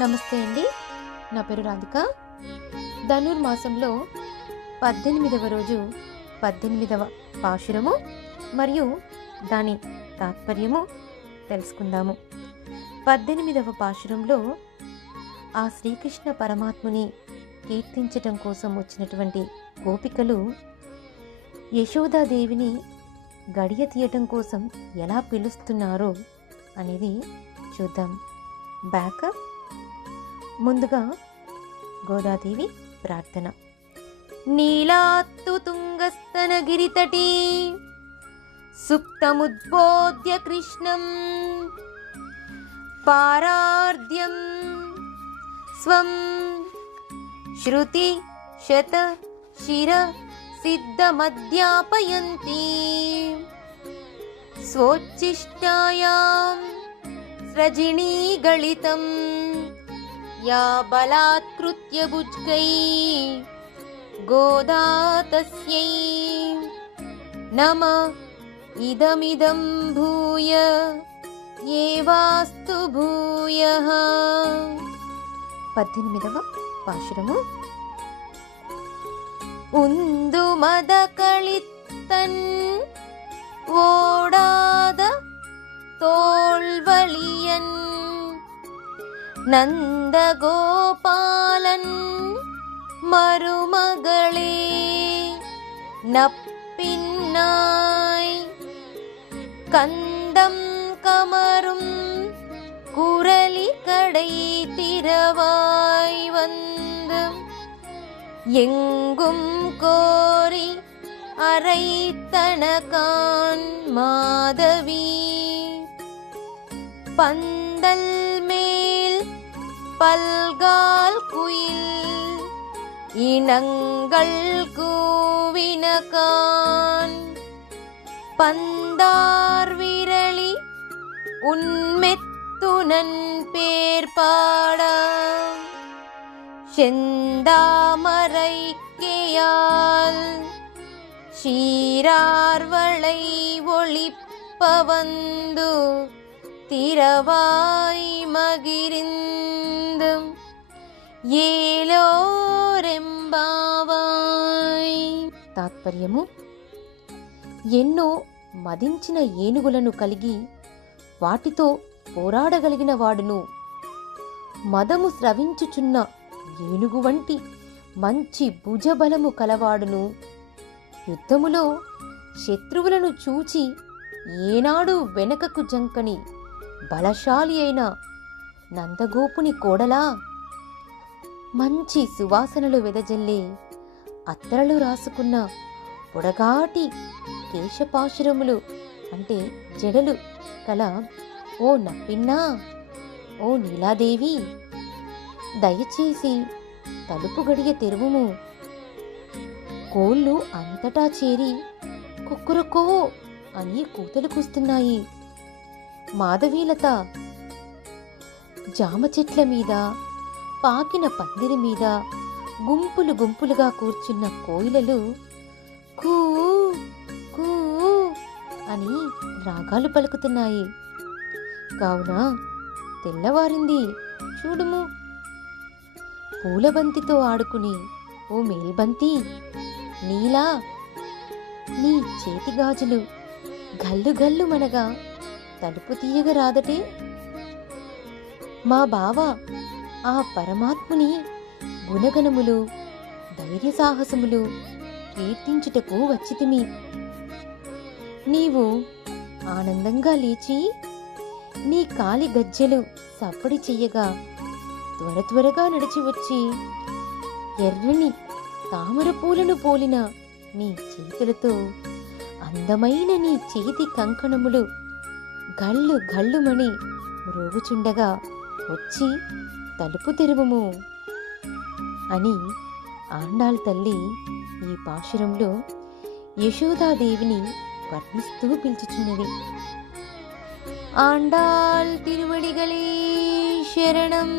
నమస్తే అండి. నా పేరు రాధిక. ధనుర్మాసంలో 18వ రోజు 18వ పాశురము మరియు దాని తాత్పర్యము తెలుసుకుందాము. 18వ పాశురంలో ఆ శ్రీకృష్ణ పరమాత్ముని కీర్తించటం కోసం వచ్చినటువంటి గోపికలు యశోదాదేవిని గడియ తీయటం కోసం ఎలా పిలుస్తున్నారో అనేది చూద్దాం. బ్యాకప్. ముందుగా గోదాదేవి ప్రార్థన. నీలాత్తు తుంగస్తన గిరితటీ సుప్తముద్బోధ్య కృష్ణం పారార్ధ్యం స్వం శృతి శత శిర సిద్ధమధ్యాపయంతి స్వోచ్ఛిష్టాయాం స్రజిణీ గళితం యా బలాత్కృత్య భుజ్గై గోదా తస్యై నమ ఇదమిదం భూయ ఏవాస్తు భూయః. 18వ పాశురము. ఉందు మద కళిత్తన్ ఓడాద తోల్వళియన్ நந்தகோபாலன் மருமகளே நப்பின்னாய் கந்தம் கமரும் குரலி கடை திறவாய் வந்து எங்கும் கோரி அரைத்தனகான் மாதவி பந்தல் மேல் பல்கால் குயில் இனங்கள் கூவினகான் பந்தார் விரளி உன்மெத்துனன் பேர் பாட செந்தாமரைக்கையால் ஷீரார்வளை ஒளிப்பவந்து తిరవాయి మగిరిందం ఏలోరెంబావాయ్. తాత్పర్యము: ఎన్నో మదించిన ఏనుగులను కలిగి వాటితో పోరాడగలిగిన వాడును, మదము స్రవించుచున్న ఏనుగు వంటి మంచి భుజబలము కలవాడును, యుద్ధములో శత్రువులను చూచి ఏనాడు వెనకకు జంకని బలశాలి అయిన నందగోపుని కోడలా, మంచి సువాసనలు వెదజల్లే అత్తరలు రాసుకున్న పొడగాటి కేశపాశురములు అంటే జడలు కల ఓ నప్పిన్నా, ఓ నీలాదేవి, దయచేసి తలుపు గడియ తెరువుము. కోళ్ళు అంతటా చేరి కుక్కురకో అని కూతలు కూస్తున్నాయి. మాధవీలత, జామ చెట్ల మీద, పాకిన పందిరి మీద గుంపులు గుంపులుగా కూర్చున్న కోయిలలు కూ కూ అని రాగాలు పలుకుతున్నాయి. కావున తెల్లవారింది చూడుము. పూలబంతితో ఆడుకుని ఓ మేల్బంతి, నీలా నీ చేతి గాజులు గల్లు గల్లు మనగా తలుపు తీయగ రాదటే. మా బావ ఆ పరమాత్ముని గుణగణములు ధైర్య సాహసములు కీర్తించుటకు వచ్చితిమి. నీవు ఆనందంగా లేచి నీ కాలి గజ్జెలు సప్పడి చెయ్యగా త్వర త్వరగా నడిచి వచ్చి ఎర్రని తామర పూలను పోలిన నీ చేతులతో అందమైన నీ చేతి కంకణములు గళ్ళు గళ్ళుమని మ్రోగుచుండగా వచ్చి తలుపు తెరువుము అని ఆండాళ్ తల్లి ఈ పాశురంలో యశోదాదేవిని వర్ణిస్తూ పిలుచుచున్నది. ఆండాళ్ తిరువడిగలే శరణం.